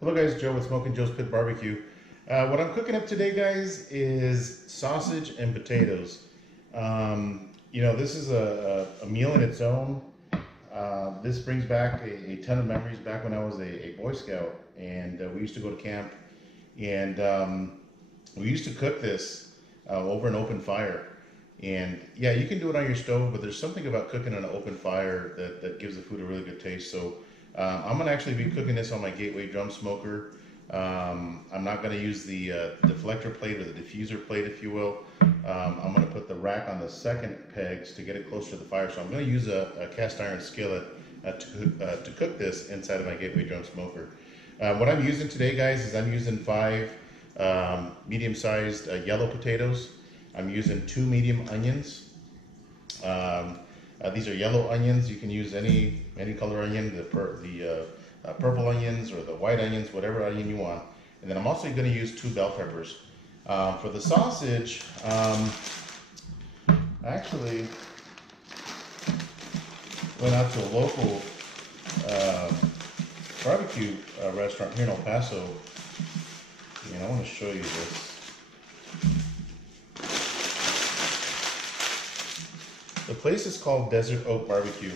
Hello guys, Joe with Smokin Joe's Pit Barbecue. What I'm cooking up today, guys, is sausage and potatoes. This is a meal in its own. This brings back a ton of memories back when I was a Boy Scout, and we used to go to camp, and we used to cook this over an open fire. And yeah, you can do it on your stove, but there's something about cooking on an open fire that gives the food a really good taste. So I'm gonna actually be cooking this on my Gateway drum smoker. I'm not gonna use the deflector plate or the diffuser plate, if you will. I'm gonna put the rack on the second pegs to get it closer to the fire. So I'm gonna use a cast iron skillet to cook this inside of my Gateway drum smoker. What I'm using today, guys, is I'm using 5 medium-sized yellow potatoes. I'm using 2 medium onions. These are yellow onions. You can use any color onion, the purple onions or the white onions, whatever onion you want. And then I'm also going to use 2 bell peppers. For the sausage, I actually went out to a local barbecue restaurant here in El Paso, and I want to show you this. The place is called Desert Oak BBQ,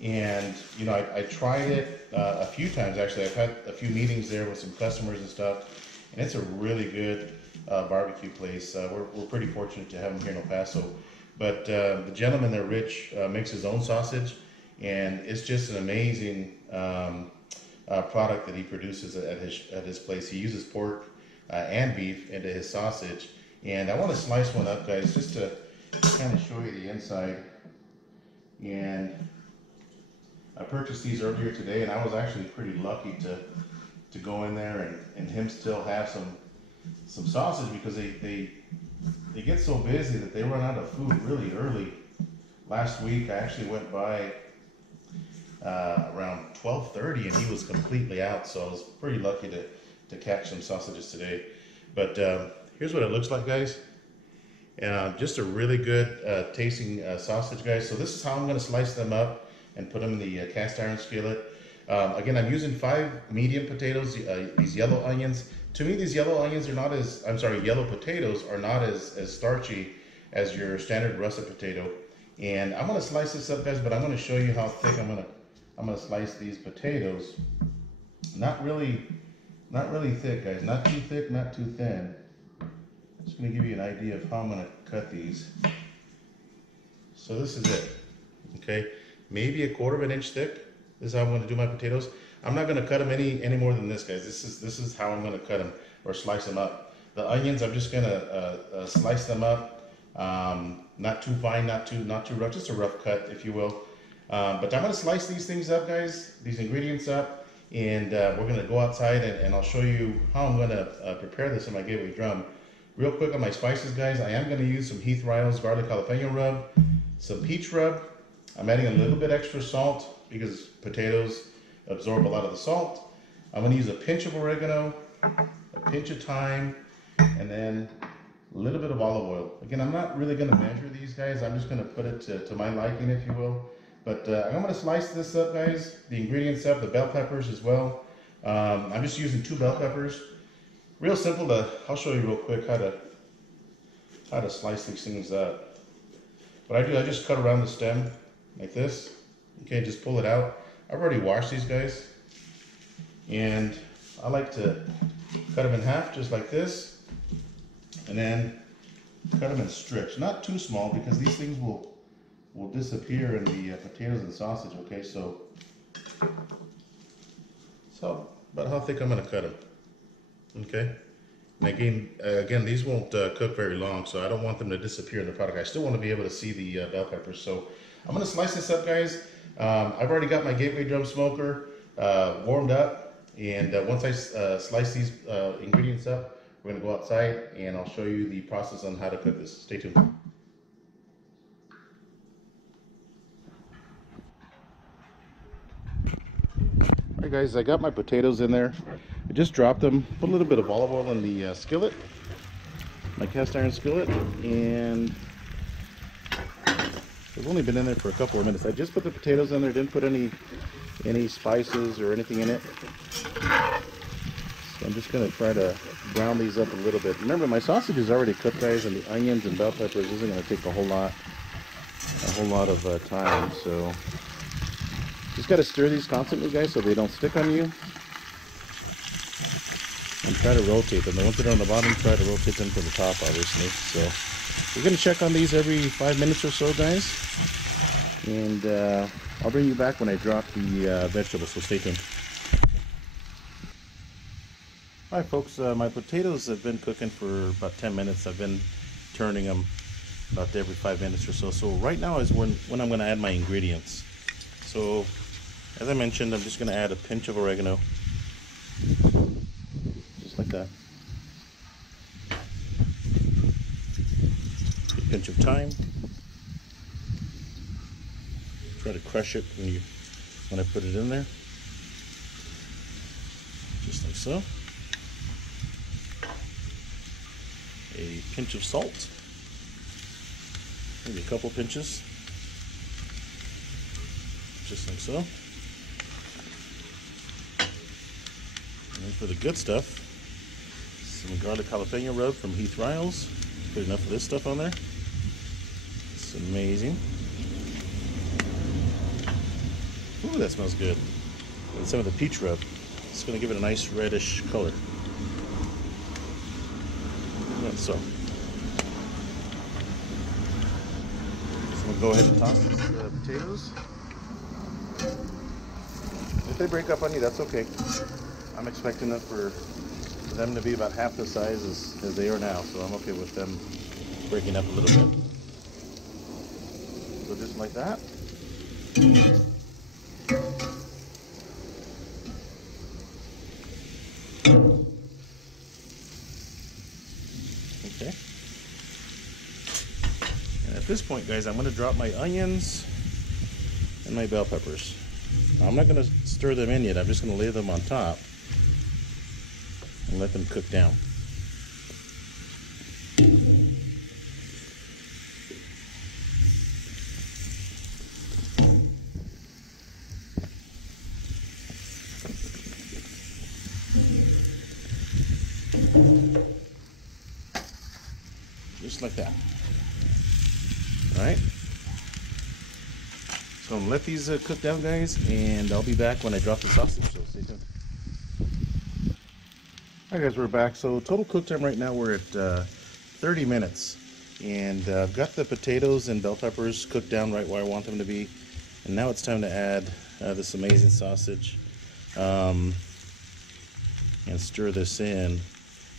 and I tried it a few times. Actually, I've had a few meetings there with some customers and stuff, and it's a really good barbecue place. We're pretty fortunate to have them here in El Paso. But the gentleman there, Rich, makes his own sausage, and it's just an amazing product that he produces at his place. He uses pork and beef into his sausage, and I want to slice one up, guys, just to kind of show you the inside. And I purchased these earlier today, and I was actually pretty lucky to go in there and him still have some sausage, because they get so busy that they run out of food really early. Last week I actually went by around 12:30 and he was completely out, so I was pretty lucky to catch some sausages today. But here's what it looks like, guys. Just a really good tasting sausage, guys. So this is how I'm going to slice them up and put them in the cast iron skillet. Again, I'm using 5 medium potatoes, these yellow onions. To me, these yellow onions are not as, yellow potatoes are not as starchy as your standard russet potato. And I'm going to slice this up, guys, but I'm going to show you how thick I'm going to slice these potatoes. Not really thick, guys. Not too thick, not too thin. Just going to give you an idea of how I'm going to cut these. So this is it, okay? Maybe a 1/4 inch thick. This is how I'm going to do my potatoes. I'm not going to cut them any more than this, guys. This is how I'm going to cut them or slice them up. The onions, I'm just going to slice them up, not too fine, not too rough, just a rough cut, if you will. But I'm going to slice these things up, guys, these ingredients up, and we're going to go outside and I'll show you how I'm going to prepare this in my Gateway drum. Real quick on my spices, guys, I am going to use some Heath Ryle's garlic jalapeno rub, some peach rub. I'm adding a little bit extra salt because potatoes absorb a lot of the salt. I'm going to use a pinch of oregano, a pinch of thyme, and then a little bit of olive oil. Again, I'm not really going to measure these, guys. I'm just going to put it to my liking, if you will. But I'm going to slice this up, guys, the ingredients up, the bell peppers as well. I'm just using 2 bell peppers. Real simple. I'll show you real quick how to slice these things up. What I just cut around the stem like this. Okay, just pull it out. I've already washed these, guys, and I like to cut them in half just like this, and then cut them in strips. Not too small, because these things will disappear in the potatoes and sausage. Okay, so about how thick I'm going to cut them. Okay, and again, these won't cook very long, so I don't want them to disappear in the product. I still want to be able to see the bell peppers. So I'm going to slice this up, guys. I've already got my Gateway drum smoker warmed up, and once I slice these ingredients up, we're going to go outside and I'll show you the process on how to cook this. Stay tuned. Alright, guys, I got my potatoes in there. I just dropped them, put a little bit of olive oil in the skillet, my cast iron skillet, and they've only been in there for a couple of minutes. I just put the potatoes in there, didn't put any spices or anything in it. So I'm just going to try to brown these up a little bit. Remember, my sausage is already cooked, guys, and the onions and bell peppers isn't going to take a whole lot of time. So just got to stir these constantly, guys, so they don't stick on you. And try to rotate them. The ones that are on the bottom, try to rotate them to the top, obviously. So we're going to check on these every 5 minutes or so, guys. And I'll bring you back when I drop the vegetables, so stay tuned. Alright folks, my potatoes have been cooking for about 10 minutes. I've been turning them about every 5 minutes or so. So right now is when I'm going to add my ingredients. So as I mentioned, I'm just going to add a pinch of oregano. Just like that. A pinch of thyme. Try to crush it when I put it in there. Just like so. A pinch of salt, maybe a couple pinches, just like so. And then for the good stuff, some garlic jalapeno rub from Heath Riles. Put enough of this stuff on there. It's amazing. Ooh, that smells good. And some of the peach rub. It's going to give it a nice reddish color. So I'm going to go ahead and toss these potatoes. If they break up on you, that's okay. I'm expecting it for them to be about half the size as they are now, so I'm okay with them breaking up a little bit. So just like that. Okay. And at this point, guys, I'm going to drop my onions and my bell peppers. Now, I'm not going to stir them in yet. I'm just going to lay them on top and let them cook down. Just like that. Alright. So I'm going to let these cook down, guys, and I'll be back when I drop the sausage, so stay tuned. Alright guys, we're back. So total cook time right now, we're at 30 minutes. And I've got the potatoes and bell peppers cooked down right where I want them to be. And now it's time to add this amazing sausage and stir this in.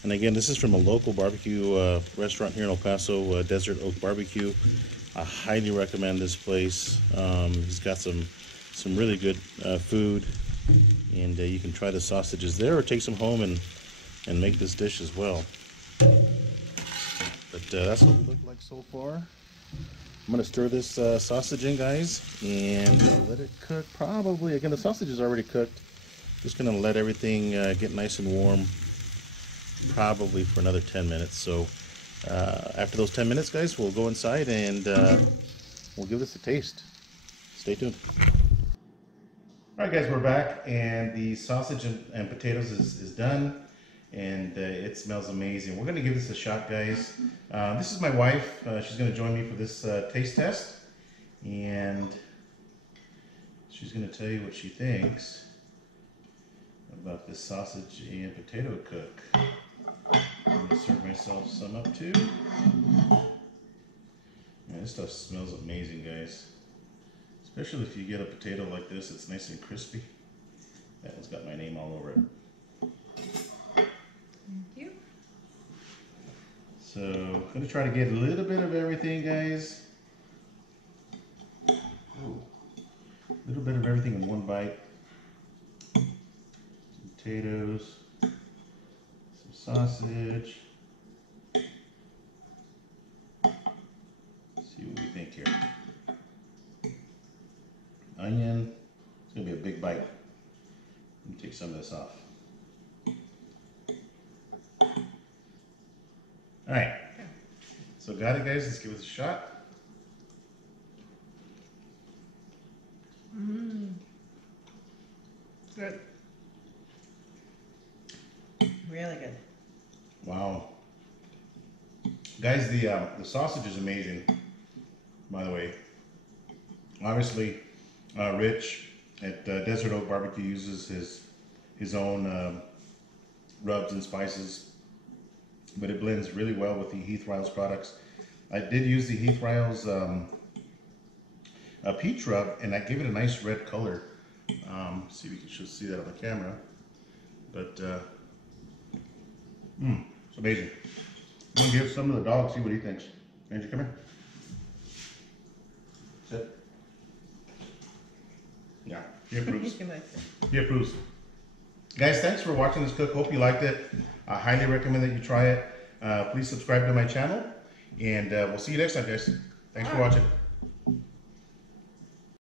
And again, this is from a local barbecue restaurant here in El Paso, Desert Oak BBQ. I highly recommend this place. He's got some really good food, and you can try the sausages there or take some home and make this dish as well. But that's what we look like so far. I'm going to stir this sausage in, guys, and let it cook probably. Again, the sausage is already cooked. Just going to let everything get nice and warm, probably for another 10 minutes. So after those 10 minutes, guys, we'll go inside and we'll give this a taste. Stay tuned. Alright guys, we're back, and the sausage and potatoes is done, and it smells amazing. We're going to give this a shot, guys. This is my wife. She's going to join me for this taste test, and she's going to tell you what she thinks about this sausage and potato cook. I'm going to serve myself some up too. Man, this stuff smells amazing, guys. Especially if you get a potato like this, it's nice and crispy. That one's got my name all over it. Thank you. So I'm going to try to get a little bit of everything, guys. Ooh. A little bit of everything in one bite. Some potatoes, some sausage. Let's see what we think here. Onion. It's going to be a big bite. Let me take some of this off. Alright. So got it, guys. Let's give it a shot. Good. Really good. Wow. Guys, the sausage is amazing, by the way. Obviously, Rich at Desert Oak BBQ uses his own rubs and spices, but it blends really well with the Heath Riles products. I did use the Heath Riles peach rub, and I gave it a nice red color. See if you can just see that on the camera. But it's amazing. I'm gonna give some to the dog, see what he thinks. Angie, come here. Sit. Yeah, he approves. He approves. Guys, thanks for watching this cook. Hope you liked it. I highly recommend that you try it. Please subscribe to my channel, and we'll see you next time, guys. Thanks for watching.